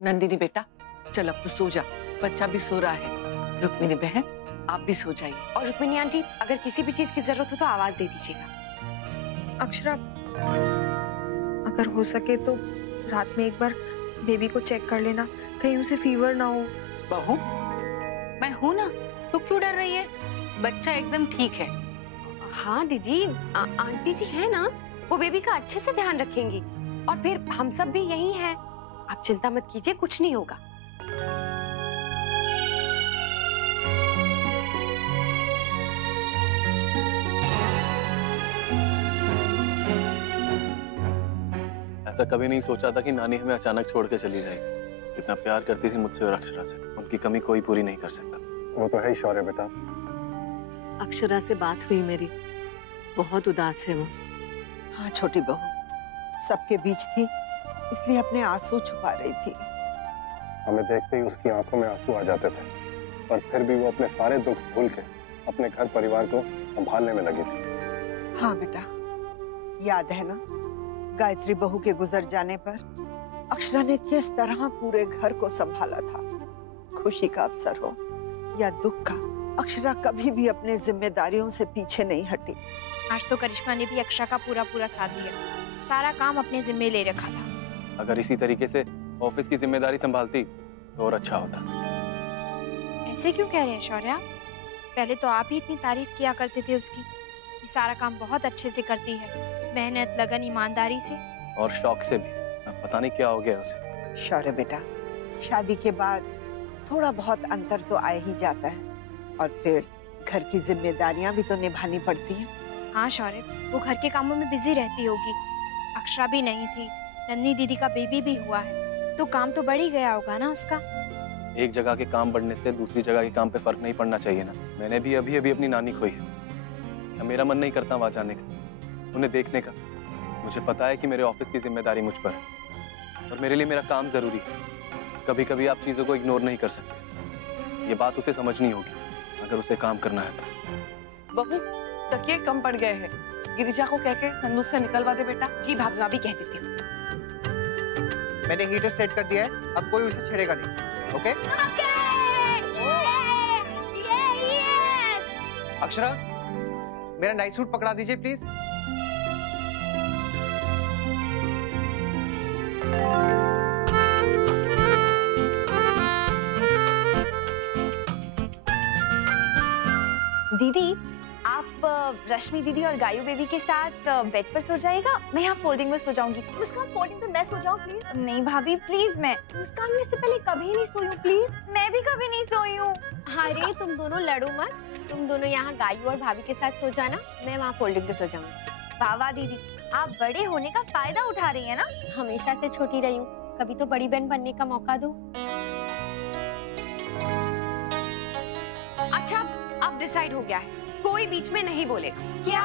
नंदिनी बेटा, चल अब तू सो जा, बच्चा भी सो रहा है। रुक्मिणी बहन, आप भी सो जाइए। और रुक्मिणी आंटी, अगर किसी भी चीज की जरूरत हो तो आवाज दे दीजिएगा। अक्षरा, अगर हो सके तो रात में एक बार बेबी को चेक कर लेना, कहीं उसे फीवर ना हो। बहू, मैं हूं ना, तू क्यों डर रही है? बच्चा एकदम ठीक है। हाँ दीदी, आंटी जी है ना, वो बेबी का अच्छे से ध्यान रखेंगी। और फिर हम सब भी यही हैं, आप चिंता मत कीजिए, कुछ नहीं होगा। ऐसा कभी नहीं सोचा था कि नानी हमें अचानक छोड़ के चली जाएगी। कितना प्यार करती थी मुझसे और अक्षरा से, उनकी कमी कोई पूरी नहीं कर सकता। वो तो है ही शौर्य बेटा। अक्षरा से बात हुई मेरी, बहुत उदास है वो। हाँ छोटी बहू, सबके बीच थी इसलिए अपने आंसू छुपा रही थी। हमें देखते ही उसकी आंखों में आंसू आ जाते थे, पर फिर भी वो अपने सारे दुख भूल के अपने घर परिवार को संभालने में लगी थी। हाँ बेटा, याद है ना गायत्री बहू के गुजर जाने पर अक्षरा ने किस तरह पूरे घर को संभाला था। खुशी का अवसर हो या दुख का, अक्षरा कभी भी अपने जिम्मेदारियों से पीछे नहीं हटी। आज तो करिश्मा ने भी अक्षरा का पूरा साथ दिया, सारा काम अपने जिम्मे ले रखा था। अगर इसी तरीके से ऑफिस की जिम्मेदारी संभालती तो और अच्छा होता। ऐसे क्यों कह रहे हैं शौर्या? पहले तो आप ही इतनी तारीफ किया करते थे उसकी, कि सारा काम बहुत अच्छे से करती है, मेहनत, लगन, ईमानदारी से। और शौक से भी। अब पता नहीं क्या हो गया उसे। शौर्य बेटा, शादी के बाद थोड़ा बहुत अंतर तो आ ही जाता है, और फिर घर की जिम्मेदारियां भी तो निभानी पड़ती हैं। हाँ शौर्य, वो घर के कामों में बिजी रहती होगी। अक्षरा भी नहीं थी, नन्ही दीदी का बेबी भी हुआ है, तो काम तो बढ़ ही गया होगा ना उसका। एक जगह के काम बढ़ने से दूसरी जगह के काम पे फर्क नहीं पड़ना चाहिए ना। मैंने भी अभी अभी अपनी नानी खोई है। क्या मेरा मन नहीं करता वहां जाने का, उन्हें देखने का? मुझे पता है कि मेरे ऑफिस की जिम्मेदारी मुझ पर है और मेरे लिए मेरा काम जरूरी है। कभी कभी आप चीजों को इग्नोर नहीं कर सकते, ये बात उसे समझनी होगी अगर उसे काम करना है तो। बहू, तकिए कम पड़ गए हैं, गिरिजा को कह के संदूक से निकलवा दे बेटा। जी भाभी, मैं भी कह देती हूँ। मैंने हीटर सेट कर दिया है, अब कोई उसे छेड़ेगा नहीं। ओके? अक्षरा, मेरा नाइट सूट पकड़ा दीजिए प्लीज। दीदी, आप रश्मि दीदी और गायू बेबी के साथ बेड पर सो जाएगा, मैं यहाँ फोल्डिंग में सो जाऊंगी। मुस्कान, फोल्डिंग पे मैं सो जाऊँ प्लीज? नहीं भाभी प्लीज, मैं मुस्कान, मैं इससे पहले कभी नहीं सोई हूँ, प्लीज। मैं भी कभी नहीं सोई हूँ। अरे तुम दोनों लड़ो मत, तुम दोनों यहाँ गायू और भाभी के साथ सो जाना, मैं वहाँ फोल्डिंग पे सो जाऊंगी। वाह दीदी, आप बड़े होने का फायदा उठा रही है ना। हमेशा से छोटी रही हूँ, कभी तो बड़ी बहन बनने का मौका दो। अच्छा, अब डिसाइड हो गया है, कोई बीच में नहीं बोलेगा। क्या?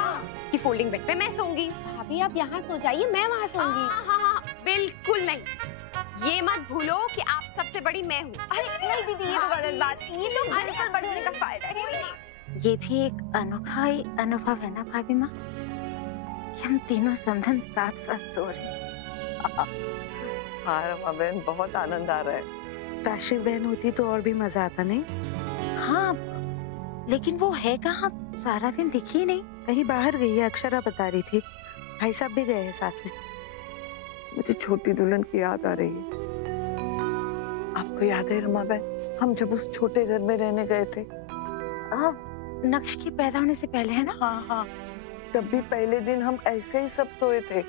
कि फोल्डिंग बेड पे मैं सोऊंगी। भाभी आप यहाँ सो जाइए, मैं वहाँ सोऊंगी। हाँ, बिल्कुल नहीं। ये मत भूलो कि आप सबसे बड़ी मैं हूँ। अरे नहीं दीदी, ये तो गलत बात है, ये तो बिल्कुल बड़े होने का फायदा है। ये भी एक अनोखा ही अनुभव है ना भाभी माँ, कि हम तीनों समधन साथ साथ सो रहे हैं। हाँ रमा बहन, बहुत आनंद आ रहा है। राशि बहन होती तो और भी मजा आता, नहीं? हाँ, लेकिन वो है कहाँ, सारा दिन दिखी नहीं। कहीं बाहर गई है, अक्षरा बता रही थी। भाई साहब भी गए हैं साथ में। मुझे छोटी दुल्हन की याद आ रही है। आपको याद है रमा बहन, हम जब उस छोटे घर में रहने गए थे? नक्श की पैदा होने से पहले, है ना? हाँ, तब भी पहले दिन हम ऐसे ही सब सोए थे।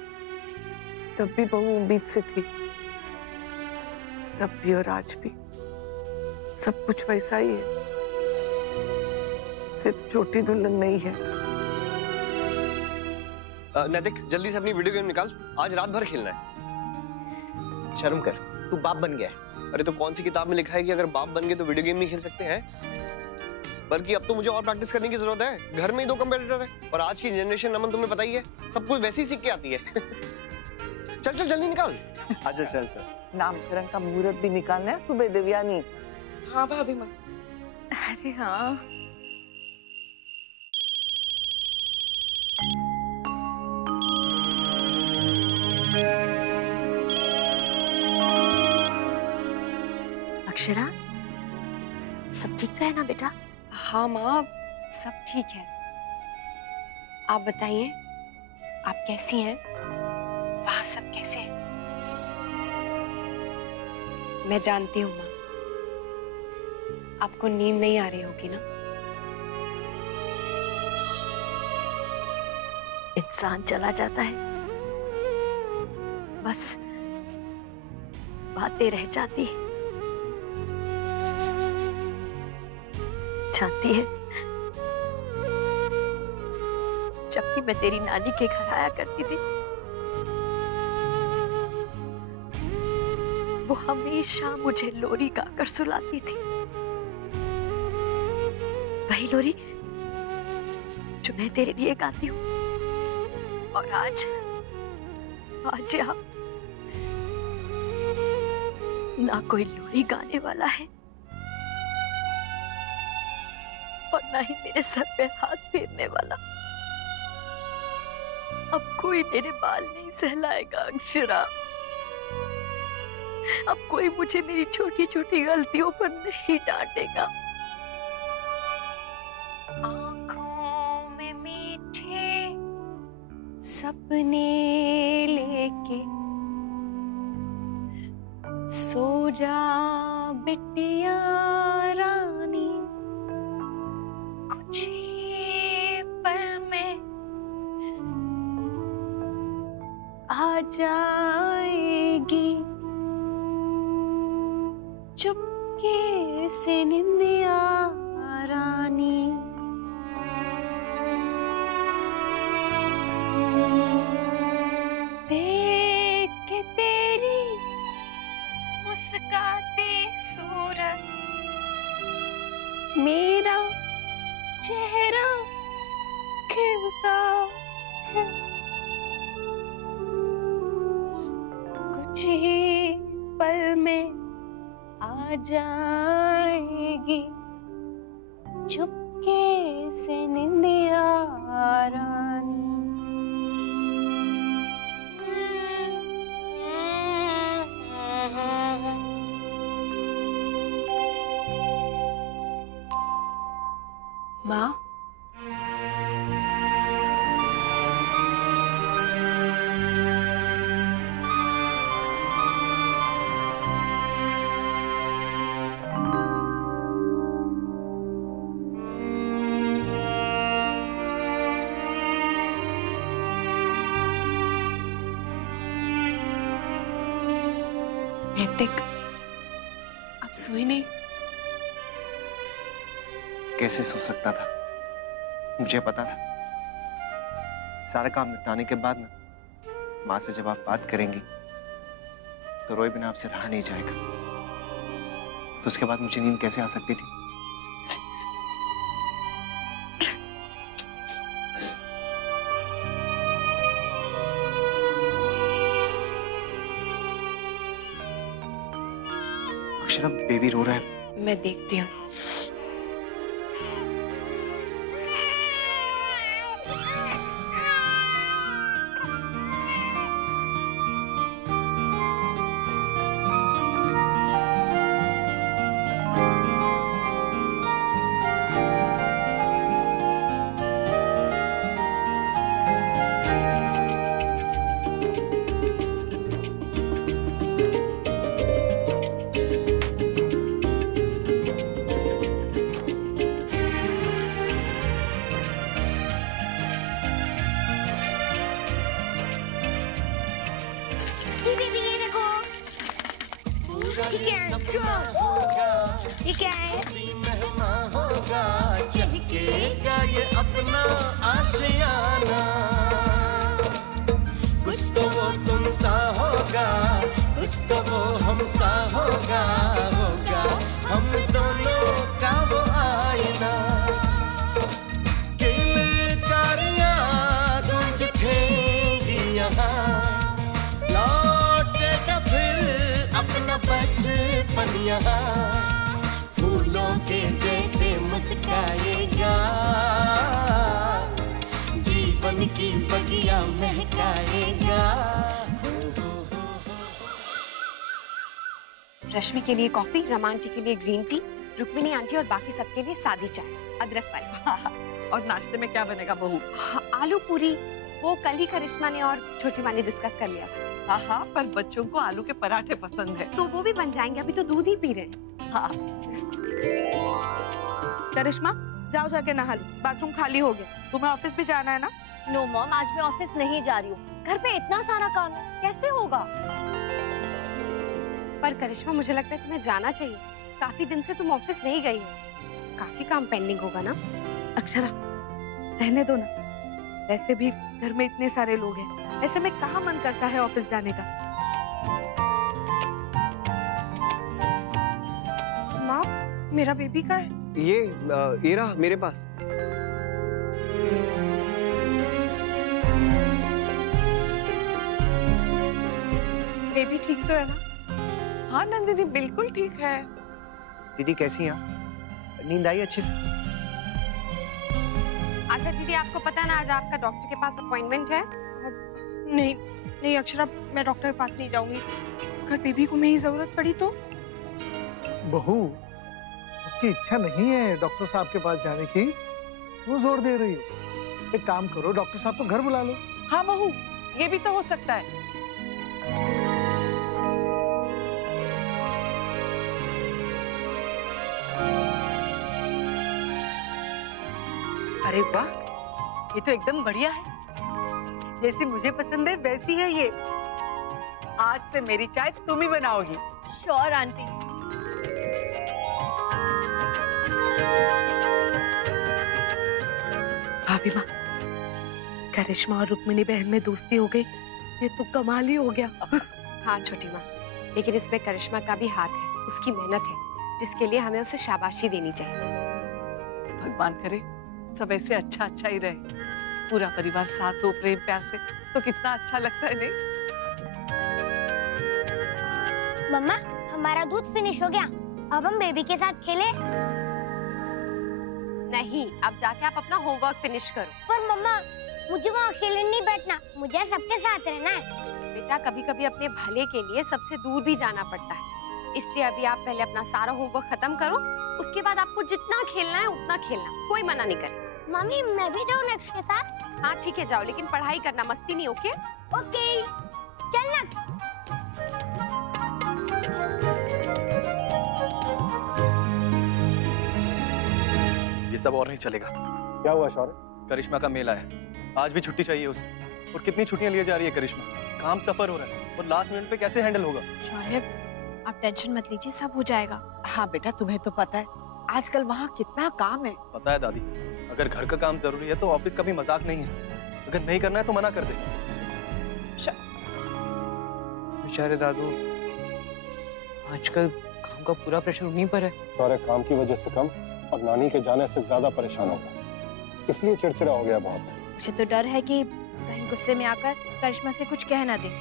तब भी बहू उम्मीद से थी, तब भी और आज भी सब कुछ वैसा ही है, सिर्फ छोटी दुल्हन नहीं है। नैतिक, जल्दी से अपनी वीडियो गेम निकाल, आज रात भर खेलना है। शर्म कर, तू बाप बन गया है। अरे तो कौन सी किताब में लिखा है कि अगर बाप बन गए तो वीडियो गेम नहीं खेल सकते हैं? बल्कि अब तो मुझे और प्रैक्टिस करने की जरूरत है। घर में ही 2 कंपेटिटर है, और आज की जनरेशन नमन तुम्हें पता ही है, सब कुछ वैसे ही सीख के आती है। चल जल्दी निकाल। अच्छा चल। नामकरण का मुहूर्त भी निकालना है सुबह, देवयानी। हाँ भाभी माँ। अरे हाँ, अक्षरा, सब ठीक तो है ना बेटा? हाँ माँ, सब ठीक है। आप बताइए, आप कैसी हैं? वहाँ सब कैसे हैं? मैं जानती हूँ माँ, आपको नींद नहीं आ रही होगी ना? इंसान चला जाता है, बस बातें रह जाती है। जानती है, जब भी मैं तेरी नानी के घर आया करती थी, वो हमेशा मुझे लोरी गाकर सुलाती थी। वही लोरी जो मैं तेरे लिए गाती हूँ। और आज यहाँ ना कोई लोरी गाने वाला है और ना ही मेरे सर पे हाथ फेरने वाला। अब कोई मेरे बाल नहीं सहलाएगा अक्षरा। अब कोई मुझे मेरी छोटी छोटी गलतियों पर नहीं डांटेगा। आँखों में मीठे सपने लेके सो जा बिटिया रानी, कुछ ही पल में आ जाएगी चुपके से निंदिया रानी। देख के तेरी मुस्काती सूरत मेरा चेहरा खिलता है। कुछ ही पल में आ जाएगी चुपके से निंदिया रानी। माँ, नैतिक, आप सोए नहीं? कैसे सो सकता था? मुझे पता था सारा काम निपटाने के बाद ना माँ से जब आप बात करेंगी तो रोए बिना आपसे रहा नहीं जाएगा। तो उसके बाद मुझे नींद कैसे आ सकती थी? अक्षरा, बेबी रो रहा है। मैं देखती हूँ। ये क्या है? होगा चमकेगा ये अपना आशियाना, कुछ तो वो तुम सा होगा, कुछ तो वो हम सा होगा, होगा हम दोनों का वो आईना। किलकारियां गूंज उठेंगी यहाँ, लौटेगा फिर अपना बचपन यहाँ, फूलों के जैसे मुस्काएगा, जीवन की बगिया महकाएगा। रश्मि के लिए कॉफी, रमा आंटी के लिए ग्रीन टी, रुक्मिणी आंटी और बाकी सबके लिए सादी चाय अदरक वाली। और नाश्ते में क्या बनेगा बहू? हाँ, आलू पूरी। वो कल ही करिश्मा ने और छोटी माँ ने डिस्कस कर लिया था। हाँ, पर बच्चों को आलू के पराठे पसंद है। तो वो भी बन जाएंगे, अभी तो दूध ही पी रहे हैं। हाँ। करिश्मा, जाओ जाके नहा लो, बाथरूम खाली हो गया। तुम्हें ऑफिस भी जाना है ना? नो मॉम, आज मैं ऑफिस नहीं जा रही हूँ। घर पे इतना सारा काम है, कैसे होगा? पर करिश्मा, मुझे लगता है तुम्हें जाना चाहिए। काफी दिन से तुम ऑफिस नहीं गई हो, काफी काम पेंडिंग होगा ना? अक्षरा, रहने दो ना। वैसे भी घर में इतने सारे लोग हैं, ऐसे में कहाँ मन करता है ऑफिस जाने का। माँ, मेरा बेबी कहाँ है? ये रहा मेरे पास। बेबी ठीक तो है ना? हाँ नंदिनी, बिल्कुल ठीक है। दीदी कैसी हैं आप? नींद आई अच्छे से? अच्छा दीदी, आपको पता है ना आज आपका डॉक्टर के पास अपॉइंटमेंट है? नहीं नहीं अक्षरा, मैं डॉक्टर के पास नहीं जाऊंगी। अगर बेबी को मेरी जरूरत पड़ी तो? बहू, उसकी इच्छा नहीं है डॉक्टर साहब के पास जाने की, क्यों जोर दे रही हो? एक काम करो, डॉक्टर साहब को घर बुला लो। हाँ बहू, ये भी तो हो सकता है। अरे वाह, ये तो एकदम बढ़िया है। जैसी मुझे पसंद है वैसी है ये। आज से मेरी चाय तुम ही बनाओगी। Sure aunty. भाभी माँ, करिश्मा और रुक्मिणी बहन में दोस्ती हो गई, ये तो कमाल ही हो गया। हाँ छोटी माँ, लेकिन इसमें करिश्मा का भी हाथ है, उसकी मेहनत है, जिसके लिए हमें उसे शाबाशी देनी चाहिए। भगवान करे सब ऐसे अच्छा अच्छा ही रहे, पूरा परिवार साथ हो, प्रेम प्यार से, तो कितना अच्छा लगता है नहीं? मम्मा, हमारा दूध फिनिश हो गया, अब हम बेबी के साथ खेले? नहीं, अब जाके आप अपना होमवर्क फिनिश करो। पर मम्मा, मुझे वहाँ अकेले नहीं बैठना, मुझे सबके साथ रहना है। बेटा, कभी कभी अपने भले के लिए सबसे दूर भी जाना पड़ता है, इसलिए अभी आप पहले अपना सारा होमवर्क खत्म करो, उसके बाद आपको जितना खेलना है उतना खेलना, कोई मना नहीं करे। मम्मी, मैं भी जाऊँ नेक्स्ट के साथ? हाँ ठीक है, जाओ, लेकिन पढ़ाई करना, मस्ती नहीं। ओके ओके, चलना। ये सब और नहीं चलेगा। क्या हुआ शौर्य? करिश्मा का मेल आया, आज भी छुट्टी चाहिए उसे। और कितनी छुट्टियां लिए जा रही है करिश्मा, काम सफर हो रहा है, और लास्ट मिनट पे कैसे हैंडल होगा? शौर्य, आप टेंशन मत लीजिए, सब हो जाएगा। हाँ बेटा, तुम्हें तो पता है आजकल वहाँ कितना काम है। पता है दादी, अगर घर का काम जरूरी है तो ऑफिस का भी मजाक नहीं है। अगर नहीं करना है तो मना कर दे। बेचारे दादू, आजकल काम का पूरा प्रेशर उन्हीं पर है। शौर्य काम की वजह से कम और नानी के जाने से ज्यादा परेशान होगा, इसलिए चिड़चिड़ा हो गया बहुत। मुझे तो डर है कि कहीं गुस्से में आकर करिश्मा से कुछ कह ना दे।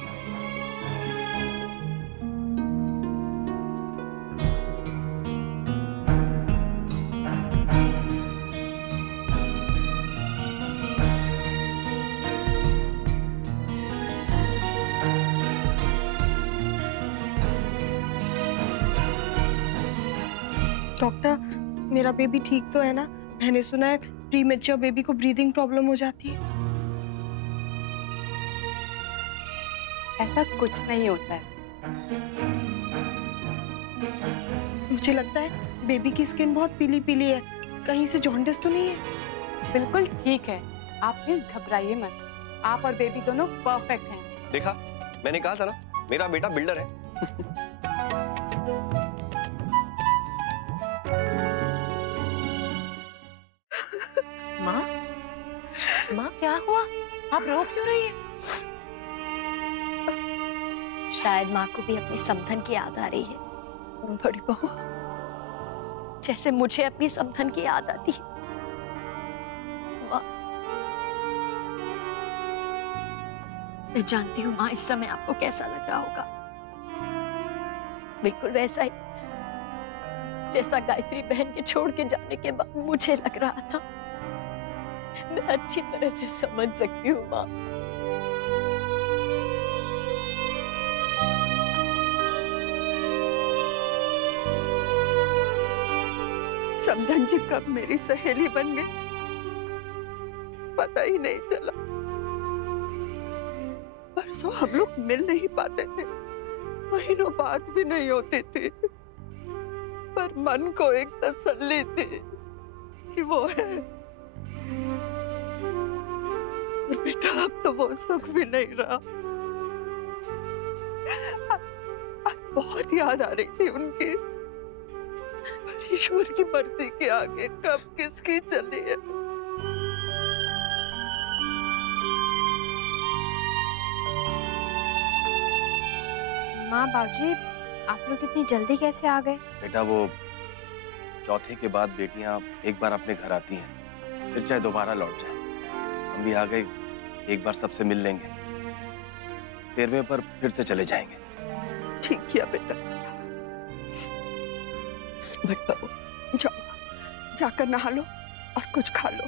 डॉक्टर, मेरा बेबी ठीक तो है ना? मैंने सुना है प्री मैच्योर बेबी को ब्रीदिंग प्रॉब्लम हो जाती है। ऐसा कुछ नहीं होता है। मुझे लगता है बेबी की स्किन बहुत पीली पीली है, कहीं से जॉन्डिस तो नहीं है? बिल्कुल ठीक है, आप प्लीज घबराइए मत, आप और बेबी दोनों परफेक्ट हैं। देखा, मैंने कहा था ना, मेरा बेटा बिल्डर है। माँ, माँ क्या हुआ? आप रो क्यों रही हैं? शायद माँ को भी अपनी समधन की याद आ रही है। बड़ी बहू, जैसे मुझे अपनी समधन की याद आती है। माँ, मैं जानती हूँ माँ, इस समय आपको कैसा लग रहा होगा। बिल्कुल वैसा ही जैसा गायत्री बहन के छोड़ के जाने के बाद मुझे लग रहा था। मैं अच्छी तरह से समझ सकती हूँ माँ। समधन जी कब मेरी सहेली बन गई पता ही नहीं चला। परसों हम लोग मिल नहीं पाते थे, महीनों बात भी नहीं होती थी, पर मन को एक तसल्ली थी कि वो है। और बेटा अब तो वो सुख भी नहीं रहा। आज बहुत याद आ रही थी उनकी, पर ईश्वर की मर्जी के आगे कब किसकी चली है। माँ बाबूजी, आप लोग इतनी जल्दी कैसे आ गए? बेटा वो चौथे के बाद बेटियां एक बार अपने घर आती हैं, फिर चाहे दोबारा लौट जाए। हम भी आ गए, एक बार सबसे मिल लेंगे, 13वें पर फिर से चले जाएंगे। ठीक किया बेटा। बट बहू जाओ, जाकर नहा लो और कुछ खा लो,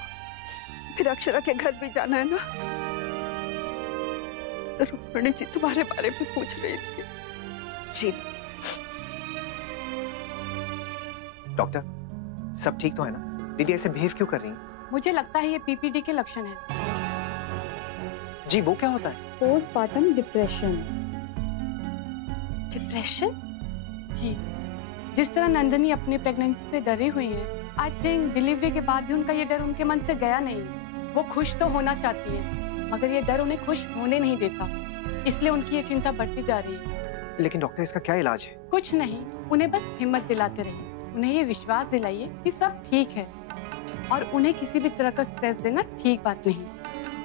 फिर अक्षरा के घर भी जाना है ना। रुक्मिणी जी तुम्हारे बारे में पूछ रही थी। जी डॉक्टर, सब ठीक तो है ना? दीदी ऐसे बिहेव क्यों कर रही है? मुझे लगता है ये पीपीडी के लक्षण है। जी वो क्या होता है? Postpartum depression. डिप्रेशन? जी, जिस तरह नंदनी अपनी प्रेगनेंसी से डरी हुई है, आई थिंक डिलीवरी के बाद भी उनका ये डर उनके मन से गया नहीं। वो खुश तो होना चाहती है, मगर ये डर उन्हें खुश होने नहीं देता, इसलिए उनकी ये चिंता बढ़ती जा रही है। लेकिन डॉक्टर इसका क्या इलाज है? कुछ नहीं, उन्हें बस हिम्मत दिलाते रहिए, उन्हें ये विश्वास दिलाइए कि सब ठीक है, और उन्हें किसी भी तरह का स्ट्रेस देना ठीक बात नहीं।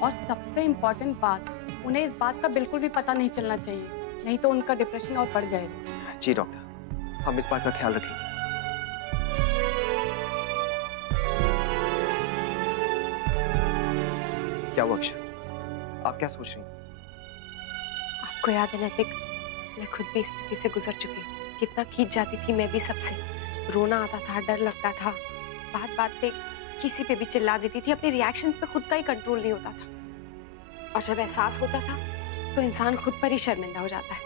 और सबसे इम्पोर्टेंट बात, उन्हें इस बात का बिल्कुल भी पता नहीं चलना चाहिए, नहीं तो उनका डिप्रेशन और बढ़ जाएगा। जी डॉक्टर, हम इस बात का ख्याल रखेंगे। क्या हुआ अक्षर, आप क्या सोच रही हैं? आपको याद है नैतिक, मैं खुद भी इस स्थिति से गुजर चुकी हूँ। कितना खींच जाती थी मैं भी सबसे, रोना आता था, डर लगता था, बात बात पे किसी पे भी चिल्ला देती थी, अपने रिएक्शंस पे खुद का ही कंट्रोल नहीं होता था। और जब एहसास होता था तो इंसान खुद पर ही शर्मिंदा हो जाता है।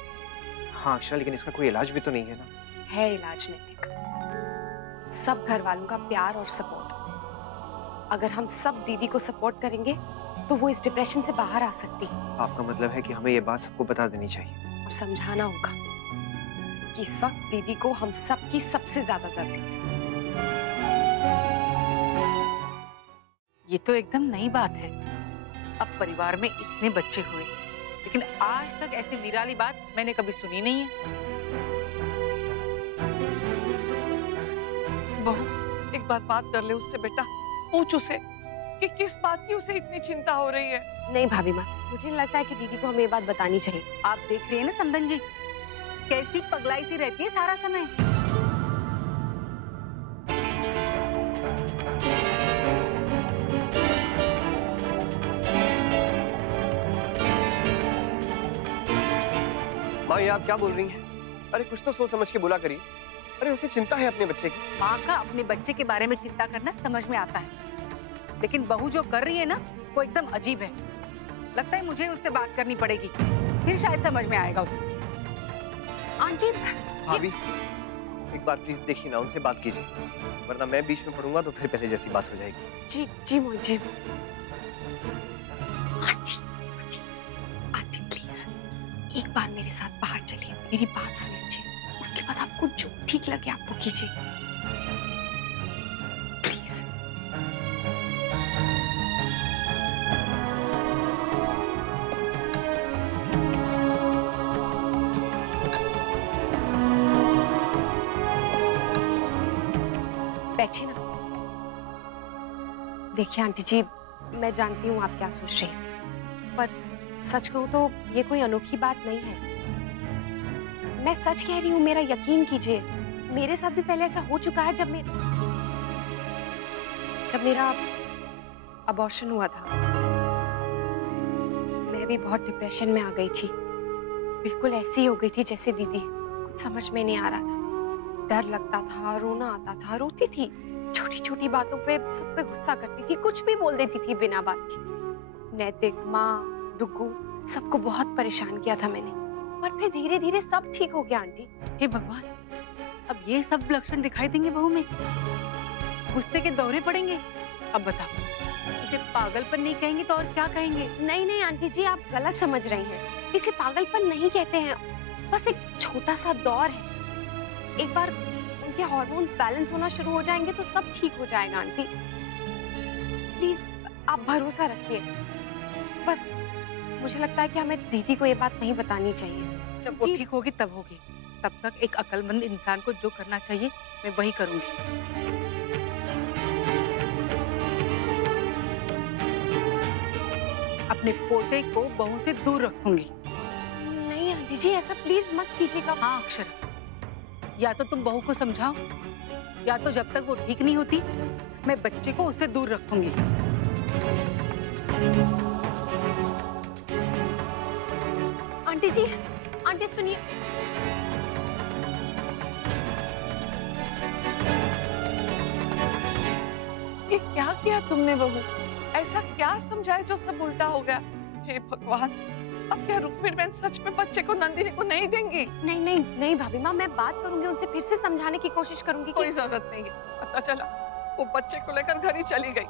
हाँ अक्षरा, लेकिन इसका कोई इलाज भी तो नहीं है ना? है इलाज नैतिक, सब घर वालों का प्यार और सपोर्ट। अगर हम सब दीदी को सपोर्ट करेंगे तो वो इस डिप्रेशन से बाहर आ सकती है। आपका मतलब है कि हमें ये बात सबको बता देनी चाहिए और समझाना होगा कि इस वक्त दीदी को हम सब की सबसे ज्यादा जरूरत है। ये तो एकदम नई बात है। अब परिवार में इतने बच्चे हुए, लेकिन आज तक ऐसी निराली बात मैंने कभी सुनी नहीं है। बहू, एक बार बात कर ले उससे बेटा, पूछ उसे कि किस बात की उसे इतनी चिंता हो रही है। नहीं भाभी माँ, मुझे लगता है कि दीदी को हमें ये बात बतानी चाहिए। आप देख रही हैं ना समधन जी, कैसी पगलाई सी रहती है सारा समय। माँ ये आप क्या बोल रही हैं? अरे कुछ तो सोच समझ के बोला करिए। अरे उसे चिंता है अपने बच्चे की। माँ का अपने बच्चे के बारे में चिंता करना समझ में आता है, लेकिन बहू जो कर रही है ना वो एकदम अजीब है। लगता है मुझे उससे बात करनी पड़ेगी, फिर शायद समझ में आएगा उसे। आंटी भाभी एक बार प्लीज देखिए ना, उनसे बात कीजिए, वरना मैं बीच में पढ़ूंगा तो फिर पहले जैसी बात हो जाएगी। जी जी मुझे आंटी आंटी आंटी प्लीज एक बार मेरे साथ बाहर चलिए, मेरी बात सुन लीजिए, उसके बाद आपको जो ठीक लगे आप वो कीजिए प्लीज। बैठिए ना। देखिए आंटी जी, मैं जानती हूँ आप क्या सोच रही हैं, पर सच कहूँ तो ये कोई अनोखी बात नहीं है। मैं सच कह रही हूँ, मेरा यकीन कीजिए, मेरे साथ भी पहले ऐसा हो चुका है। जब मेरा अबॉर्शन हुआ था, मैं भी बहुत डिप्रेशन में आ गई थी, बिल्कुल ऐसी हो गई थी जैसे दीदी। कुछ समझ में नहीं आ रहा था, डर लगता था, रोना आता था, रोती थी, छोटी छोटी बातों पे सब पे गुस्सा करती थी, कुछ भी बोल देती थी बिना बात की। नैतिक, माँ, डुग्गू, सबको बहुत परेशान किया था मैंने, पर फिर धीरे धीरे सब ठीक हो गया आंटी। हे भगवान, अब ये सब लक्षण दिखाई देंगे बहू में? गुस्से के दौरे पड़ेंगे। अब बताओ, इसे पागलपन नहीं कहेंगे तो और क्या कहेंगे? नहीं नहीं आंटी जी, आप गलत समझ रही हैं। इसे पागलपन नहीं कहते हैं, बस एक छोटा सा दौर है। एक बार उनके हार्मोन्स बैलेंस होना शुरू हो जाएंगे तो सब ठीक हो जाएगा आंटी। प्लीज आप भरोसा रखिए। बस मुझे लगता है कि हमें दीदी को ये बात नहीं बतानी चाहिए। जब वो ठीक होगी तब होगी। तब तक एक अक्लमंद इंसान को जो करना चाहिए मैं वही करूंगी। अपने पोते को बहू से दूर रखूंगी। नहीं आंटी जी, ऐसा प्लीज मत कीजिएगा। हाँ अक्षरा, या तो तुम बहू को समझाओ, या तो जब तक वो ठीक नहीं होती मैं बच्चे को उससे दूर रखूंगी। आंटी जी, आंटी सुनिए। ये क्या किया तुमने बहू? ऐसा क्या समझाया जो सब उल्टा हो गया? हे भगवान, अब क्या रुक्मिणी बहन सच में बच्चे को नंदिनी को नहीं देंगी? नहीं नहीं नहीं भाभी माँ, मैं बात करूंगी उनसे, फिर से समझाने की कोशिश करूंगी। कोई जरूरत नहीं है, पता चला वो बच्चे को लेकर घर ही चली गई।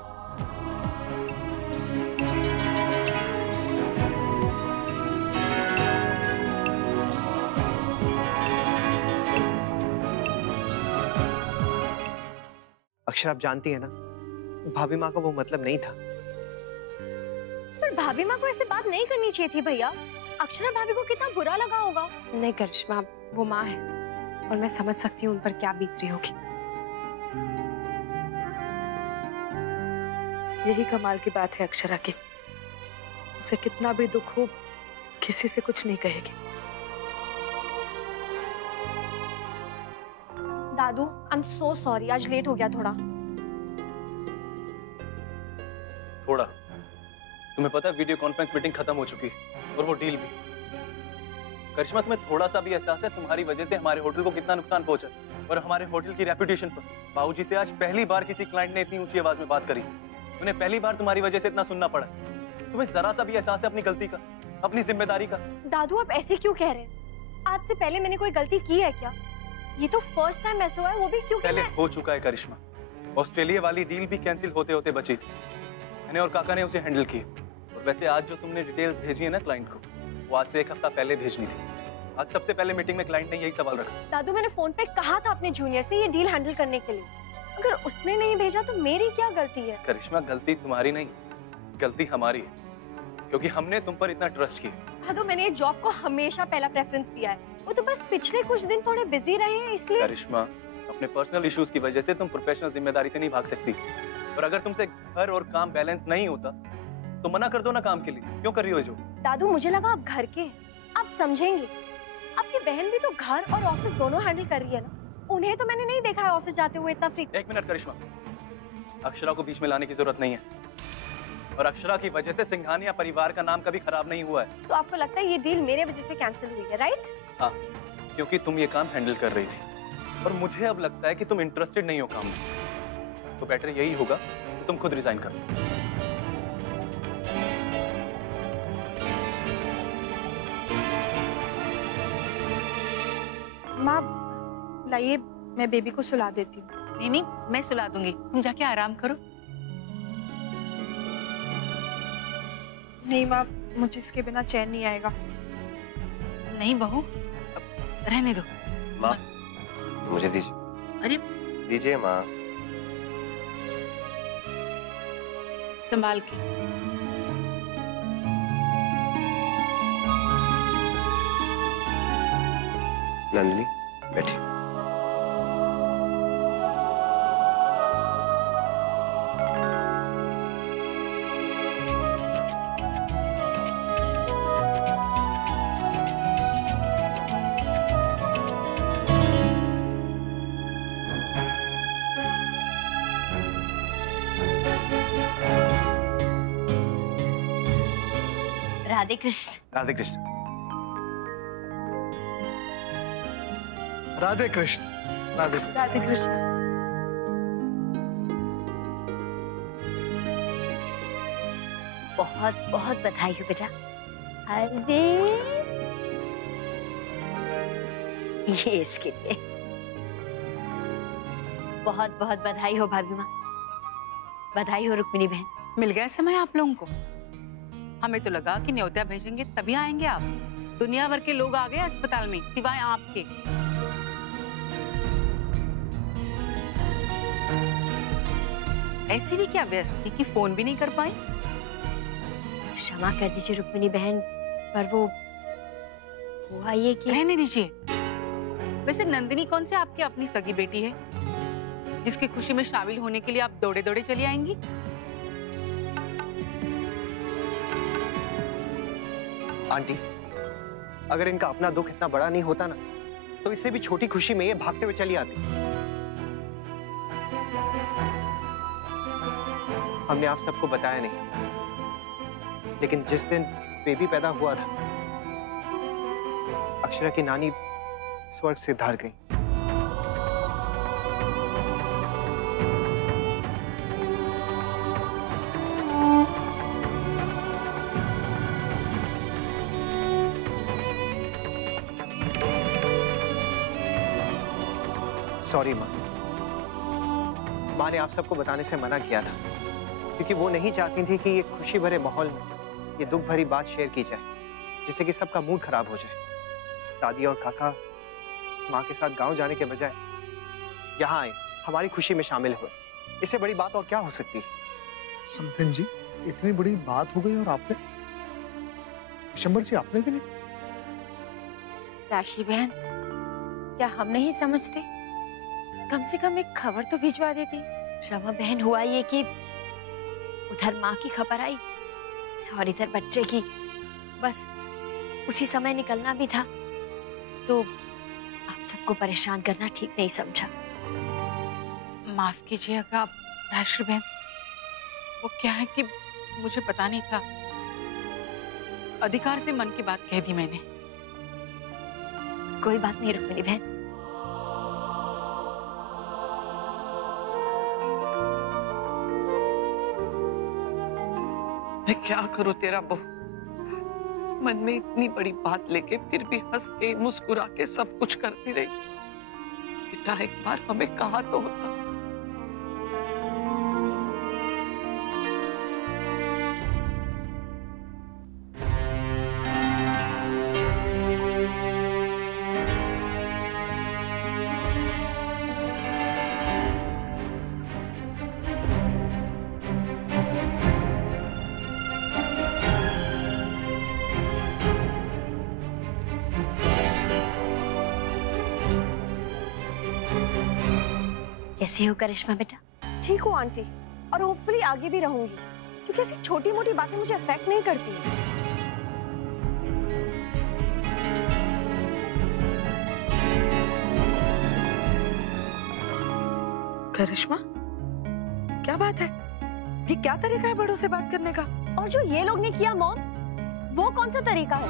अक्षर आप जानती है ना, भाभी माँ का वो मतलब नहीं था। पर भाभी माँ को ऐसे बात नहीं करनी चाहिए थी भैया। अक्षरा भाभी को कितना बुरा लगा होगा। नहीं करिश्मा, वो माँ है और मैं समझ सकती हूँ उन पर क्या बीत रही होगी। यही कमाल की बात है अक्षरा की, उसे कितना भी दुख हो किसी से कुछ नहीं कहेगी। दादू आई एम सो सॉरी, आज लेट हो गया थोड़ा। तुम्हें पता है वीडियो कॉन्फ्रेंस मीटिंग खत्म हो चुकी है और वो डील भी। करिश्मा, तुम्हें थोड़ा सा भी एहसास है तुम्हारी वजह से हमारे होटल को कितना नुकसान पहुंचा और हमारे होटल की रेपुटेशन पर? बाबूजी से आज पहली बार किसी क्लाइंट ने इतनी ऊंची आवाज में बात करी। उन्हें पहली बार तुम्हारी वजह से इतना सुनना पड़ा। तुम्हें जरा सा भी एहसास है अपनी गलती का, अपनी जिम्मेदारी का? दादू आप ऐसे क्यों कह रहे हैं? आज से पहले मैंने कोई गलती की है क्या? ये तो फर्स्ट टाइम ऐसा हुआ है, वो भी क्योंकि पहले हो चुका है करिश्मा। ऑस्ट्रेलिया वाली डील भी कैंसिल होते होते बची थी। मैंने और काका ने उसे हैंडल किया। और वैसे आज जो तुमने डिटेल्स भेजी है ना क्लाइंट को, वो आज से 1 हफ्ता पहले भेजनी थी। आज सबसे पहले मीटिंग में क्लाइंट ने यही सवाल रखा। दादू मैंने फोन पे कहा था अपने जूनियर से ये डील हैंडल करने के लिए। अगर उसने नहीं भेजा तो मेरी क्या गलती है? करिश्मा, गलती तुम्हारी नहीं, गलती हमारी है, क्योंकि हमने तुम पर इतना ट्रस्ट किया। दादू मैंने ये जॉब को हमेशा पहला प्रेफरेंस दिया है। वो तो बस पिछले कुछ दिन थोड़े बिजी रहे हैं इसलिए। करिश्मा, अपने पर्सनल इश्यूज की वजह से तुम प्रोफेशनल जिम्मेदारी से नहीं भाग सकती। और अगर तुमसे घर और काम बैलेंस नहीं होता तो मना कर दो ना काम के लिए। क्यों कर रही हो जो? दादू मुझे लगा आप घर के, आप समझेंगे। आपकी बहन भी तो घर और ऑफिस दोनों हैंडल कर रही है ना। उन्हें तो मैंने नहीं देखा है ऑफिस जाते हुए इतना फ्री। 1 मिनट करिश्मा, अक्षरा को बीच में लाने की जरूरत नहीं है। और अक्षरा की वजह से सिंघानिया परिवार का नाम कभी खराब नहीं हुआ है। तो आपको लगता है ये डील मेरे वजह से कैंसिल हुई है, राइट? हाँ, क्योंकि तुम ये काम हैंडल कर रही थी और मुझे अब लगता है कि तुम इंटरेस्टेड नहीं हो काम में। तो बेटर यही होगा कि तुम खुद रिजाइन कर दो। माँ लाइए, मैं बेबी को सुला देती हूँ। नहीं नहीं, मैं सुला दूंगी, तुम जाके आराम करो। नहीं माँ, मुझे इसके बिना चैन नहीं आएगा। नहीं बहू, रहने दो। माँ मुझे दीजिए। अरे दीजिए माँ। संभाल के। नंदिनी बैठी। राधे कृष्ण। राधे कृष्ण। राधे कृष्ण। राधे राधे कृष्ण। बहुत बहुत बधाई हो बेटा। अरे ये इसके लिए बहुत बहुत बधाई हो भाभी माँ, बधाई हो रुक्मिणी बहन। मिल गया समय आप लोगों को। हमें तो लगा कि न्योता भेजेंगे तभी आएंगे आप। दुनिया भर के लोग आ गए अस्पताल में सिवाय आपके। ऐसी भी क्या व्यस्त थी कि फोन भी नहीं कर पाई? क्षमा कर दीजिए रुक्मिणी बहन, पर वो हुआ ये कि रहने दीजिए। वैसे नंदिनी कौन से आपकी अपनी सगी बेटी है जिसकी खुशी में शामिल होने के लिए आप दौड़े दौड़े चली आएंगी? आंटी, अगर इनका अपना दुख इतना बड़ा नहीं होता ना, तो इससे भी छोटी खुशी में ये भागते हुए चली आती। हमने आप सबको बताया नहीं, लेकिन जिस दिन बेबी पैदा हुआ था, अक्षरा की नानी स्वर्ग से धार गई। सॉरी माँ, माँ ने आप सबको बताने से मना किया था, क्योंकि वो नहीं चाहती थी कि ये खुशी भरे माहौल में ये दुख भरी बात शेयर की जाए, जिससे कि सबका मूड खराब हो जाए। दादी और काका माँ के साथ गांव जाने के बजाय यहाँ आए, हमारी खुशी में शामिल हुए। इससे बड़ी बात और क्या हो सकती है? समथिंग जी, इतनी बड़ी बात हो गई और आपने, शंबर जी आपने भी नहीं? राशि बहन, क्या हम नहीं समझते? कम से कम एक खबर तो भिजवा देती। रमा बहन, हुआ ये कि उधर माँ की खबर आई और इधर बच्चे की, बस उसी समय निकलना भी था, तो आप सबको परेशान करना ठीक नहीं समझा। माफ कीजिएगा राशि बहन, वो क्या है कि मुझे पता नहीं था, अधिकार से मन की बात कह दी मैंने। कोई बात नहीं रुक्मिणी बहन। मैं क्या करूं तेरा बहू, मन में इतनी बड़ी बात लेके फिर भी हंस के मुस्कुरा के सब कुछ करती रही। बेटा एक बार हमें कहा तो होता। कैसी हो करिश्मा बेटा? ठीक हूँ आंटी, और होपफुली आगे भी रहूंगी, क्योंकि ऐसी छोटी मोटी बातें मुझे अफेक्ट नहीं करती। करिश्मा, क्या बात है? ये क्या तरीका है बड़ों से बात करने का? और जो ये लोग ने किया मॉम, वो कौन सा तरीका है?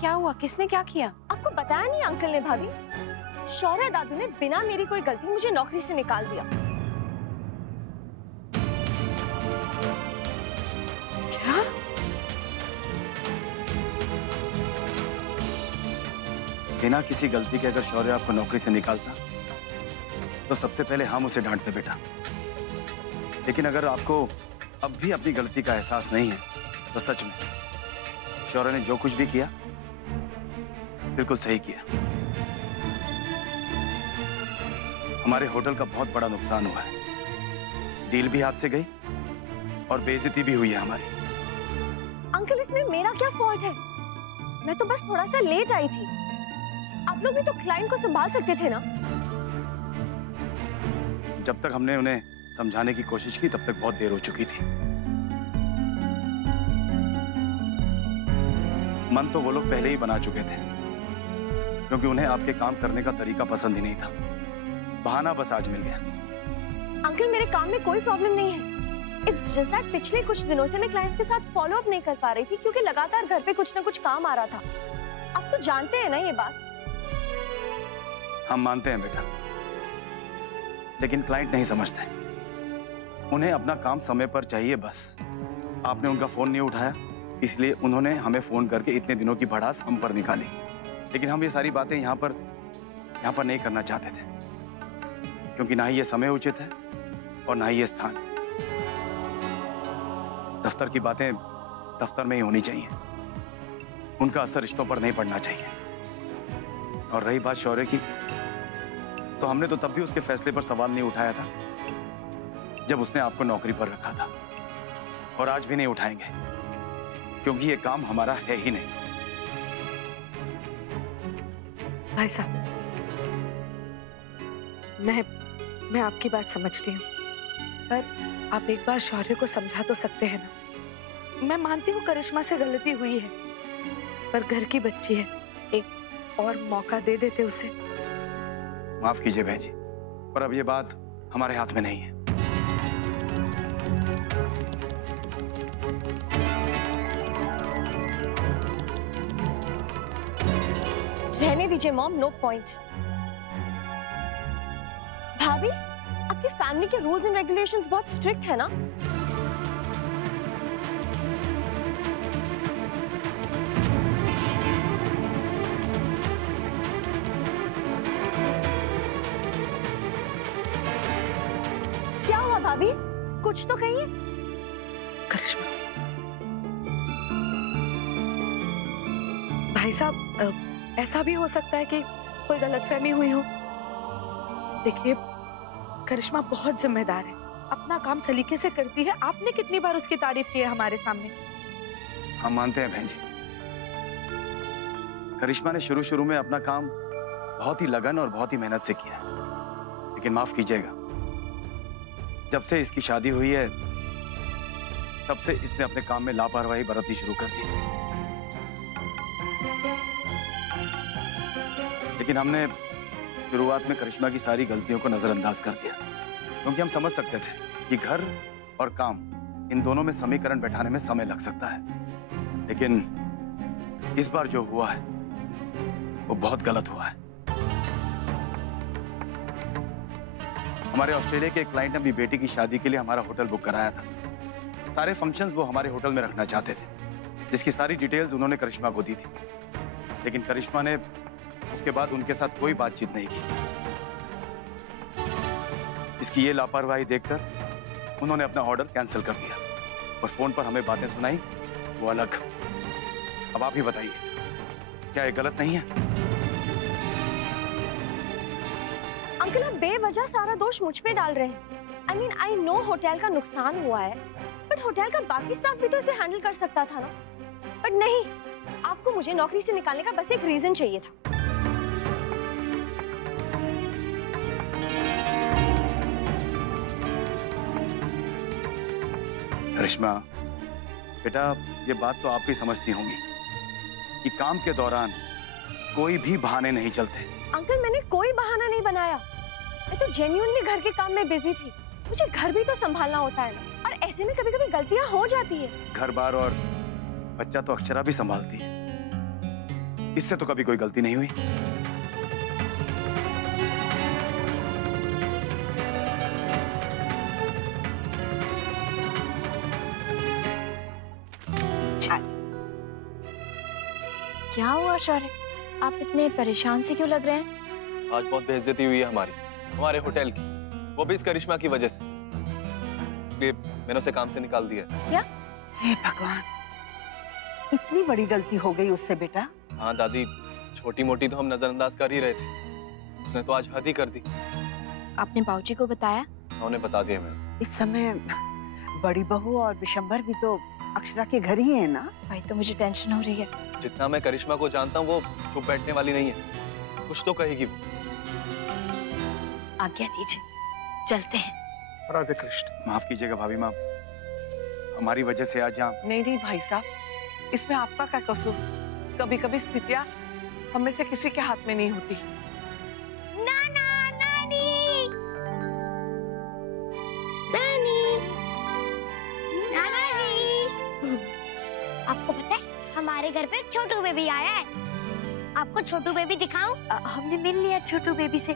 क्या हुआ? किसने क्या किया? आपको बताया नहीं अंकल ने भाभी? शौर्य दादू ने बिना मेरी कोई गलती मुझे नौकरी से निकाल दिया। क्या? बिना किसी गलती के अगर शौर्य आपको नौकरी से निकालता तो सबसे पहले हम उसे डांटते बेटा। लेकिन अगर आपको अब भी अपनी गलती का एहसास नहीं है तो सच में शौर्य ने जो कुछ भी किया बिल्कुल सही किया। हमारे होटल का बहुत बड़ा नुकसान हुआ है, डील भी हाथ से गई और बेइज्जती भी हुई है हमारी। अंकल इसमें मेरा क्या फॉल्ट है? मैं तो बस थोड़ा सा लेट आई थी। आप लोग भी तो क्लाइंट को संभाल सकते थे ना? जब तक हमने उन्हें समझाने की कोशिश की तब तक बहुत देर हो चुकी थी। मन तो वो लोग पहले ही बना चुके थे, क्योंकि उन्हें आपके काम करने का तरीका पसंद ही नहीं था। बहाना बस आज मिल गया। अंकल मेरे काम में कोई प्रॉब्लम नहीं है। इट्स जस्ट दैट पिछले कुछ दिनों से मैं क्लाइंट्स के साथ फॉलो अप नहीं कर पा रही थी, क्योंकि लगातार घर पे कुछ ना कुछ काम आ रहा था। आप तो जानते हैं ना ये बात। हम मानते हैं बेटा, लेकिन क्लाइंट नहीं समझते। उन्हें अपना काम समय पर चाहिए बस। आपने उनका फोन नहीं उठाया, इसलिए उन्होंने हमें फोन करके इतने दिनों की भड़ास हम पर निकाली। लेकिन हम ये सारी बातें यहाँ पर नहीं करना चाहते थे, क्योंकि ना ही ये समय उचित है और ना ही ये स्थान। दफ्तर की बातें दफ्तर में ही होनी चाहिए, उनका असर रिश्तों पर नहीं पड़ना चाहिए। और रही बात शौर्य की, तो हमने तो तब भी उसके फैसले पर सवाल नहीं उठाया था जब उसने आपको नौकरी पर रखा था, और आज भी नहीं उठाएंगे, क्योंकि ये काम हमारा है ही नहीं। भाई साहब, मैं आपकी बात समझती हूँ, पर आप एक बार शौर्य को समझा तो सकते हैं ना। मैं मानती हूँ करिश्मा से गलती हुई है, पर घर की बच्ची है, एक और मौका दे देते उसे। माफ कीजिए बहन जी, पर अब ये बात हमारे हाथ में नहीं है। रहने दीजिए मॉम, नो पॉइंट। भाभी, आपकी फैमिली के रूल्स एंड रेगुलेशंस बहुत स्ट्रिक्ट है ना? क्या हुआ भाभी, कुछ तो कहिए। करिश्मा, भाई साहब, ऐसा भी हो सकता है कि कोई गलतफहमी हुई हो। देखिए, करिश्मा बहुत जिम्मेदार है, अपना काम सलीके से करती है। आपने कितनी बार उसकी तारीफ की है हमारे सामने। हम मानते हैं बहन जी, करिश्मा ने शुरू में अपना काम बहुत ही लगन और बहुत ही मेहनत से किया है, लेकिन माफ कीजिएगा, जब से इसकी शादी हुई है तब से इसने अपने काम में लापरवाही बरतनी शुरू कर दी। लेकिन हमने शुरुआत में करिश्मा की सारी गलतियों को नजरअंदाज कर दिया, क्योंकि हम समझ सकते थे कि घर और काम इन दोनों में समीकरण बैठाने में समय लग सकता है। लेकिन इस बार जो हुआ है वो बहुत गलत हुआ है। हमारे ऑस्ट्रेलिया के एक क्लाइंट ने अपनी बेटी की शादी के लिए हमारा होटल बुक कराया था। सारे फंक्शंस वो हमारे होटल में रखना चाहते थे, जिसकी सारी डिटेल्स उन्होंने करिश्मा को दी थी। लेकिन करिश्मा ने उसके बाद उनके साथ कोई बातचीत नहीं की। इसकी ये लापरवाही देखकर उन्होंने अपना ऑर्डर कैंसिल कर दिया और फोन पर हमें बातें सुनाई, वो अलग। अब आप ही बताइए, क्या ये गलत नहीं है? अंकल, आप बेवजह सारा दोष मुझ पे डाल रहे हैं। I mean, I know hotel का नुकसान हुआ है, बट होटल का बाकी स्टाफ भी तो इसे हैंडल कर सकता था ना। बट नहीं, आपको मुझे नौकरी से निकालने का बस एक रीजन चाहिए था। करिश्मा बेटा, ये बात तो आप भी समझती होंगी कि काम के दौरान कोई भी बहाने नहीं चलते। अंकल, मैंने कोई बहाना नहीं बनाया। मैं तो जेन्युइनली घर के काम में बिजी थी। मुझे घर भी तो संभालना होता है ना, और ऐसे में कभी-कभी गलतियां हो जाती है। घर बार और बच्चा तो अक्षरा भी संभालती है, इससे तो कभी कोई गलती नहीं हुई। क्या हुआ शौर्य, आप इतने परेशान से क्यों लग रहे हैं? आज बहुत बेइज्जती हुई है हमारे होटल की, वो भी इस करिश्मा की वजह से। इसलिए मैंने उसे काम से निकाल दिया। क्या? हे भगवान, इतनी बड़ी गलती हो गई उससे बेटा? हाँ दादी, छोटी मोटी तो हम नजरअंदाज कर ही रहे थे, उसने तो आज हद ही कर दी। आपने बाबूजी को बताया? हाँ, उन्हें बता दिया मैंने। इस समय बड़ी बहू और विशंबर भी तो अक्षरा के घर ही है ना? भाई, तो मुझे टेंशन हो रही है। जितना मैं करिश्मा को जानता हूँ, वो चुप बैठने वाली नहीं है, कुछ तो कहेगी वो। आज्ञा दीजिए, चलते हैं। राधे कृष्ण। माफ कीजिएगा भाभी माँ, हमारी वजह से आज यहाँ। नहीं भाई साहब, इसमें आपका क्या कसूर? कभी कभी स्थितियाँ हम में से किसी के हाथ में नहीं होती। नाना, नानी, नानी, नाना जी। आपको पता है हमारे घर पे एक छोटू बेबी आया है। आपको छोटू बेबी दिखाऊं? हमने मिल लिया छोटू बेबी से,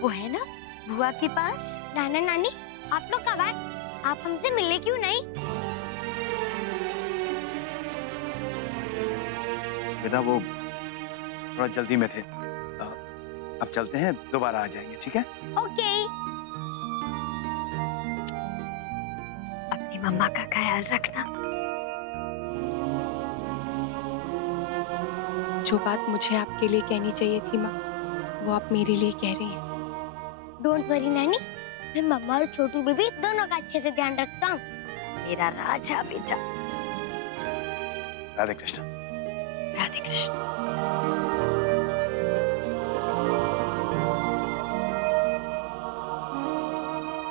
वो है ना बुआ के पास। नाना नानी, आप लोग कब आए? आप हमसे मिले क्यों नहीं? बेटा वो थोड़ा जल्दी में थे, अब चलते हैं, दोबारा आ जाएंगे, ठीक है? ओके। मम्मा का ख्याल रखना। जो बात मुझे आपके लिए कहनी चाहिए थी माँ, वो आप मेरे लिए कह रही हैं। डोंट वरी नानी, मैं मम्मा और छोटू बेबी दोनों का अच्छे से ध्यान रखता हूँ। मेरा राजा बेटा। राधे कृष्ण। राधे कृष्ण।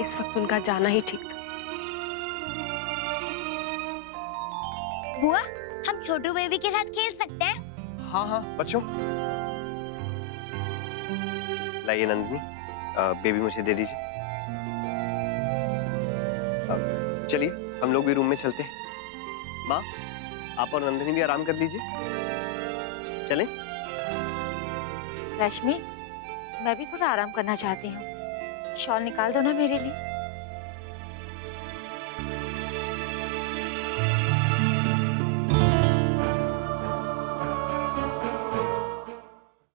इस वक्त उनका जाना ही ठीक था। बुआ, हम छोटू बेबी के साथ खेल सकते हैं? हाँ हाँ बच्चों, लाइए नंदिनी, बेबी मुझे दे दीजिए। चलिए हम लोग भी रूम में चलते हैं। माँ, आप और नंदिनी भी आराम कर लीजिए। चलें? रश्मि, मैं भी थोड़ा आराम करना चाहती हूँ। शॉल निकाल दो ना मेरे लिए।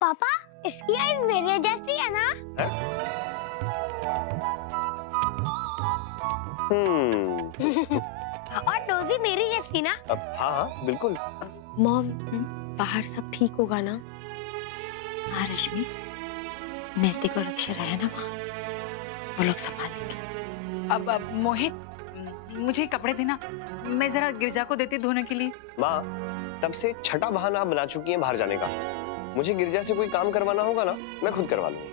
पापा, इसकी आईज मेरे जैसी है ना? और नोज़ी मेरी जैसी ना? हाँ हाँ बिल्कुल। मॉम, बाहर सब ठीक होगा ना? हाँ रश्मि, नैतिक और अक्षर है ना वहाँ, वो लोग संभालेंगे। अब मोहित, मुझे कपड़े देना, मैं जरा गिरजा को देती धोने के लिए। माँ, तब से छठा बहाना आप बना चुकी हैं बाहर जाने का। मुझे गिरजा से कोई काम करवाना होगा ना, मैं खुद करवा लूंगी।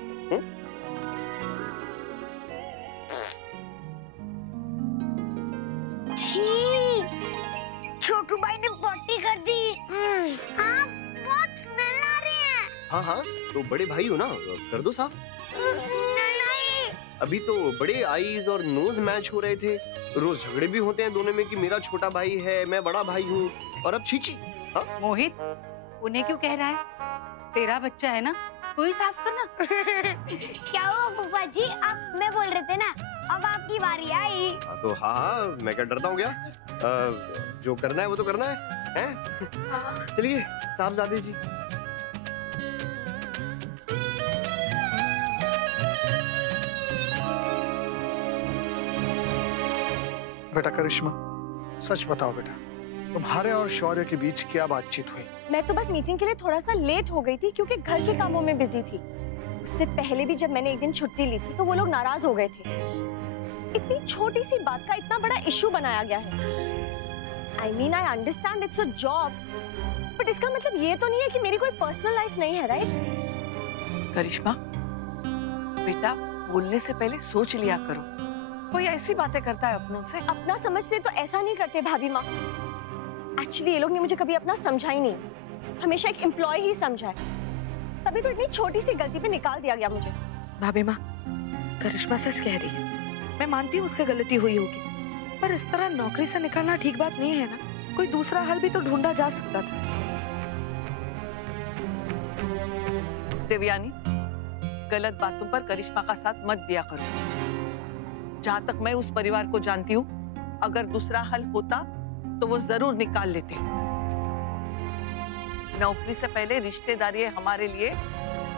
छोटू भाई ने पॉटी कर दी। हाँ, बहुत स्मेल आ रही है। हाँ हाँ, तो बड़े भाई हो ना, कर दो साफ। नहीं। अभी तो बड़े आईज और नोज मैच हो रहे थे। रोज झगड़े भी होते हैं दोनों में कि मेरा छोटा भाई है, मैं बड़ा भाई हूँ, और अब छीची। हाँ? मोहित, उन्हें क्यों कह रहा है? तेरा बच्चा है ना, तू ही साफ करना। क्या हुआ फूफा जी, आप हमें बोल रहे थे ना, अब आपकी बारी आई। तो हाँ, मैं क्या डरता हूँ क्या? जो करना है वो तो करना है? चलिए साहबजादे जी। बेटा करिश्मा, सच बताओ बेटा, तुम्हारे और शौर्य के बीच क्या बातचीत हुई? मैं तो बस मीटिंग के लिए थोड़ा सा लेट हो गई थी क्योंकि घर के कामों में बिजी थी। उससे पहले भी जब मैंने एक दिन छुट्टी ली थी तो वो लोग नाराज हो गए थे। इतनी छोटी सी बात का इतना बड़ा इशू बनाया गया है। I mean, I understand it's a job, but इसका मतलब ये तो नहीं है कि मेरी कोई पर्सनल लाइफ नहीं है, राइट? करिश्मा, बेटा बोलने से पहले सोच लिया करो। कोई ऐसी बातें करता है अपनों से? अपना समझते तो ऐसा नहीं करते भाभी माँ। एक्चुअली ये लोग ने मुझे कभी अपना समझा ही नहीं, हमेशा एक एम्प्लॉय ही समझा है। तभी तो इतनी छोटी सी गलती पे निकाल दिया गया मुझे। भाभी माँ, करिश्मा सच कह रही है। मैं मानती हूँ उससे गलती हुई होगी, पर इस तरह नौकरी से निकालना ठीक बात नहीं है ना। कोई दूसरा हल भी तो ढूंढा जा सकता था। देवयानी, गलत बातों पर करिश्मा का साथ मत दिया करो। जहां तक मैं उस परिवार को जानती हूँ, अगर दूसरा हल होता तो वो जरूर निकाल लेते। नौकरी से पहले रिश्तेदारी है हमारे लिए,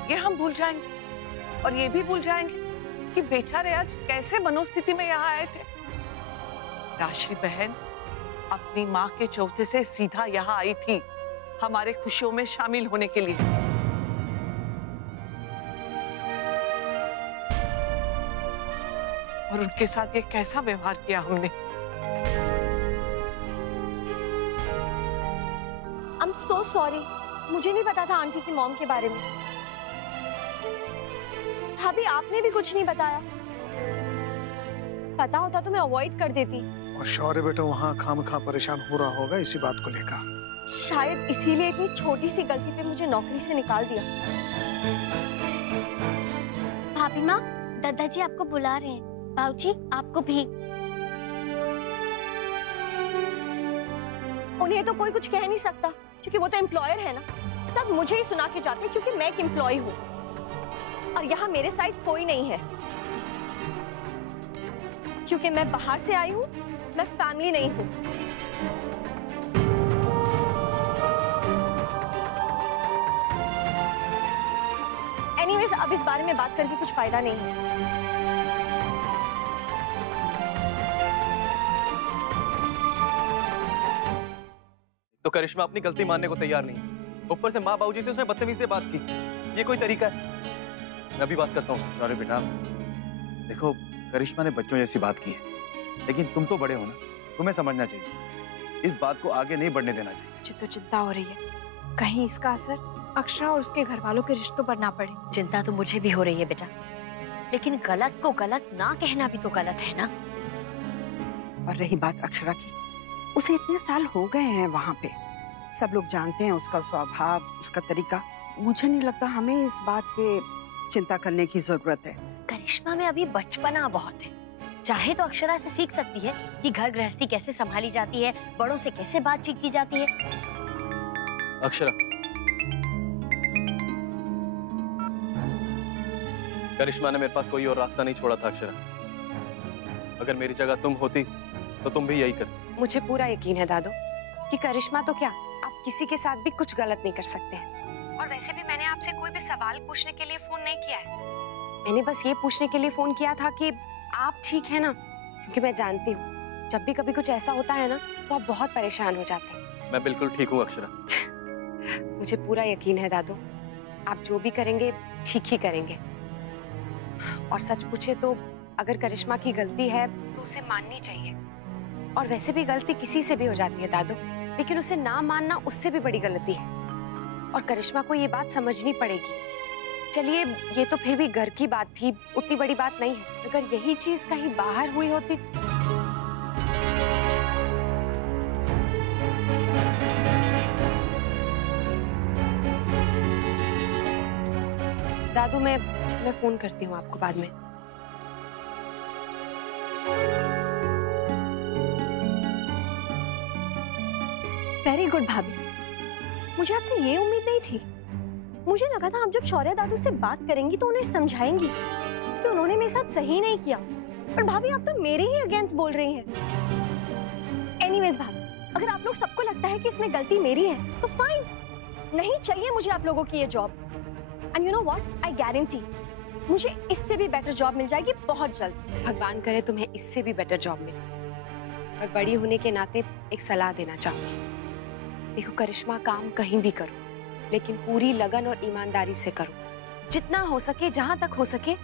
ये हम भूल जाएंगे। और ये भी भूल जाएंगे कि बेचारे आज कैसे मनोस्थिति में यहाँ आए थे। राशि बहन अपनी माँ के चौथे से सीधा यहाँ आई थी हमारे खुशियों में शामिल होने के लिए। और उनके साथ ये कैसा व्यवहार किया हमने। I'm so sorry, मुझे नहीं पता था आंटी की मॉम के बारे में। भाभी आपने भी कुछ नहीं बताया, पता होता तो मैं अवॉइड कर देती। और शौर्य बेटा वहाँ खामखा परेशान हो रहा होगा इसी बात को लेकर। शायद इसीलिए इतनी छोटी सी गलती पे मुझे नौकरी से निकाल दिया। भाभी माँ, दादाजी आपको बुला रहे हैं। बाबूजी, आपको भी। उन्हें तो कोई कुछ कह नहीं सकता क्योंकि वो तो एम्प्लॉयर है ना। सब मुझे ही सुना के जाते हैं क्योंकि मैं एक एम्प्लॉय हूँ और यहाँ मेरे साइड कोई नहीं है। क्योंकि मैं बाहर से आई हूँ, मैं फैमिली नहीं हूँ। एनीवेज, अब इस बारे में बात करके कुछ फायदा नहीं है। तो करिश्मा अपनी गलती मानने को तैयार नहीं है। ऊपर से माँ बाबूजी से उसने बदतमीजी से बात की। ये कोई तरीका है? मैं भी बात करता हूँ उससे। सॉरी बेटा, देखो करिश्मा ने बच्चों जैसी बात की है, लेकिन तुम तो बड़े हो ना, तुम्हें समझना चाहिए। इस बात को आगे नहीं बढ़ने देना चाहिए। मुझे तो चिंता हो रही है, कहीं इसका असर अक्षरा और उसके घर वालों के रिश्तों पर ना पड़े। चिंता तो मुझे भी हो रही है बेटा, लेकिन गलत को गलत ना कहना भी तो गलत है ना। और रही बात अक्षरा की, उसे इतने साल हो गए हैं वहां पे, सब लोग जानते हैं उसका स्वभाव, उसका तरीका। मुझे नहीं लगता हमें इस बात पे चिंता करने की जरूरत है। करिश्मा में अभी बचपना बहुत है, चाहे तो अक्षरा से सीख सकती है कि घर गृहस्थी कैसे संभाली जाती है, बड़ों से कैसे बातचीत की जाती है। अक्षरा, करिश्मा ने मेरे पास कोई और रास्ता नहीं छोड़ा था। अक्षरा, अगर मेरी जगह तुम होती तो तुम भी यही करती। मुझे पूरा यकीन है दादू कि करिश्मा तो क्या, आप किसी के साथ भी कुछ गलत नहीं कर सकते हैं। और वैसे भी मैंने आपसे कोई भी सवाल पूछने के लिए फोन नहीं किया है। मैंने बस ये पूछने के लिए फोन किया था कि आप ठीक है ना, क्योंकि मैं जानती हूँ जब भी कभी कुछ ऐसा होता है ना तो आप बहुत परेशान हो जाते हैं। मैं बिल्कुल ठीक हूँ अक्षरा। मुझे पूरा यकीन है दादू, आप जो भी करेंगे ठीक ही करेंगे। और सच पूछे तो अगर करिश्मा की गलती है तो उसे माननी चाहिए। और वैसे भी गलती किसी से भी हो जाती है दादू, लेकिन उसे ना मानना उससे भी बड़ी गलती है। और करिश्मा को ये बात समझनी पड़ेगी। चलिए ये तो फिर भी घर की बात थी, उतनी बड़ी बात नहीं है। अगर यही चीज कहीं बाहर हुई होती। दादू मैं फोन करती हूँ आपको बाद में। वेरी गुड भाभी, मुझे आपसे ये उम्मीद नहीं थी। मुझे लगा था आप जब शौर्य दादू से बात करेंगी तो उन्हें समझाएंगी कि उन्होंने मेरे साथ सही नहीं किया, पर भाभी आप तो मेरे ही अगेंस्ट बोल रही हैं। एनीवेज भाभी, अगर आप लोग सबको लगता है कि इसमें गलती मेरी है तो फाइन, नहीं चाहिए मुझे आप लोगों की ये job. And you know what, I guarantee मुझे इससे भी बेटर जॉब मिल जाएगी बहुत जल्द। भगवान करे तुम्हें इससे भी बेटर जॉब मिले। और बड़ी होने के नाते एक सलाह देना चाहूंगी। देखो करिश्मा, काम कहीं भी करो लेकिन पूरी लगन और ईमानदारी से करो। जितना हो सके, जहां तक हो सके,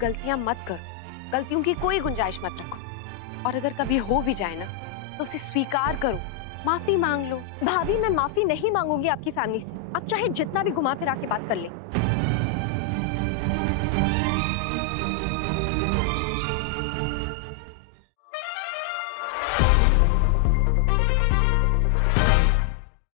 गलतियां मत करो। गलतियों की कोई गुंजाइश मत रखो। और अगर कभी हो भी जाए ना तो उसे स्वीकार करो, माफी मांग लो। भाभी मैं माफी नहीं मांगूंगी आपकी फैमिली से, आप चाहे जितना भी घुमा फिरा के बात कर ले।